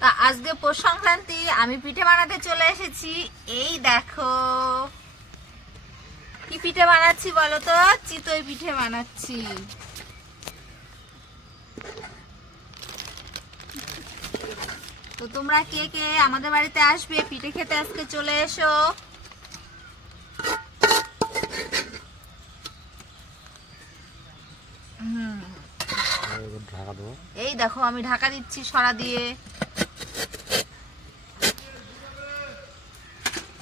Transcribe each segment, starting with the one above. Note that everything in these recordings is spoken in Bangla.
তা আজকে পৌষ সংক্রান্তি আমি পিঠে বানাতে চলে এসেছি। এই দেখো। কি পিঠে বানাচ্ছি বলো তো? চিতই পিঠে বানাচ্ছি। তো তোমরা কে কে আমাদের বাড়িতে আসবে পিঠে খেতে আজকে চলে এসো। এই দেখো আমি ঢাকা দিচ্ছি সরা দিয়ে।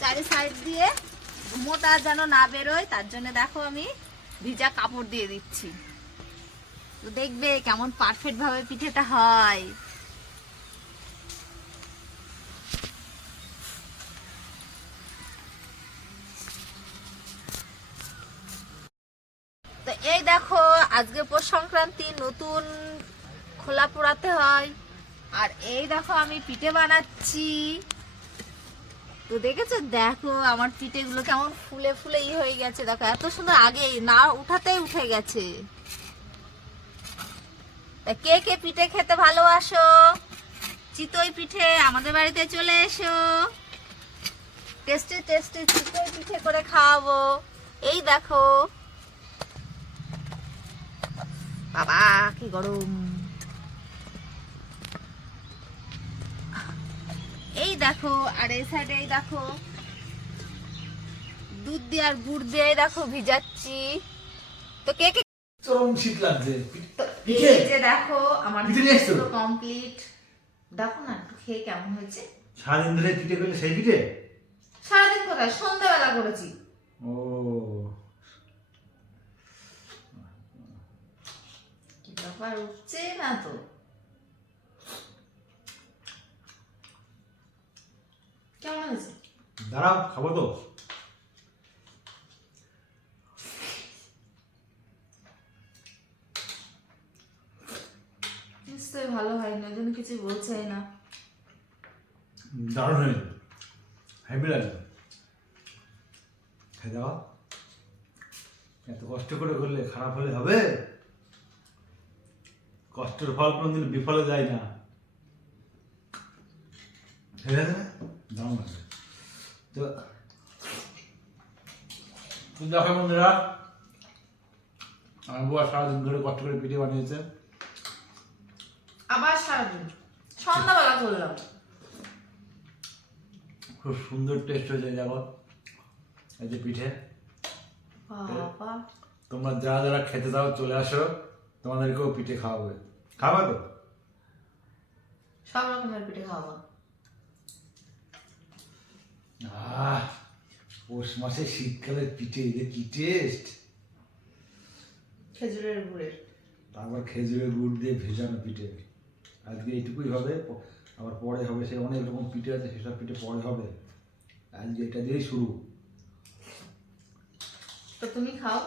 চারি সাইড দিয়ে মোটা যেন না বেরোয়, তার জন্য দেখো আমি ভিজা কাপড় দিয়ে দিচ্ছি। দেখবে কেমন পারফেক্ট ভাবে পিঠেটা হয়। তো এই দেখো, আজকে পৌষ সংক্রান্তি, নতুন খোলা পোড়াতে হয়। আর এই দেখো আমি পিঠে বানাচ্ছি। তো দেখেছ? দেখো আমার পিঠেগুলো কেমন ফুলে ফুলে ই হয়ে গেছে। দেখো, এত সুন্দর আগে না উঠাতেই উঠে গেছে। তা কে কে পিঠে খেতে ভালোবাসো? চিতই পিঠে আমাদের বাড়িতে চলে এসো। টেস্টি টেস্টি চিতই পিঠে করে খাওয়াবো। এই দেখো। বাবা, কি গরম। এই দেখো আর এই সাইডে এই দেখো। দুধ দিয়ে আর গুড় দিয়ে দেখো ভিজাচ্ছি। তো কে কে চরম শীত লাগছে। এই যে দেখো আমার এসছো? কমপ্লিট দেখো না একটু খেয়ে কেমন হয়েছে? সারাদিন ধরে পিঠে করলে সেই পিঠে? সারাদিন কোথায়? সন্ধ্যাবেলা করেছি। ও। কি ব্যাপার উঠছে না তো। কেমন হয়েছে দাঁড়াও খাব তো। নিশ্চয়ই ভালো হয়নি ওই জন্য কিছু বলছে না। দারুণ হয়েছে। হেভি লাগবে খেয়ে দাও। এত কষ্ট করে করলে খারাপ হলে হবে? কষ্টের ফল কোনোদিন বিফলে যায় না। ঠিক আছে না দারুণ তো দেখো বন্ধুরা আমার বুয়া সারাদিন ধরে কষ্ট করে পিঠে বানিয়েছে আবার সারাদিন সন্ধ্যাবেলা করলাম খুব সুন্দর টেস্ট হয়েছে দেখো এই যে পিঠে তোমরা যারা যারা খেতে দাও চলে আসো তোমাদেরকেও পিঠে খাওয়াবে খাবা তো সব রকমের পিঠে খাওয়াবো আহ পৌষ মাসে শীতকালের পিঠে যে কি টেস্ট খেজুরের গুড়ের। তারপর খেজুরের গুড় দিয়ে ভেজানো পিঠে। আজকে এইটুকুই হবে আবার পরে হবে সে অনেক রকম পিঠে আছে সেসব পিঠে পরে হবে। আজকে এটা দিয়েই শুরু। তো তুমি খাও।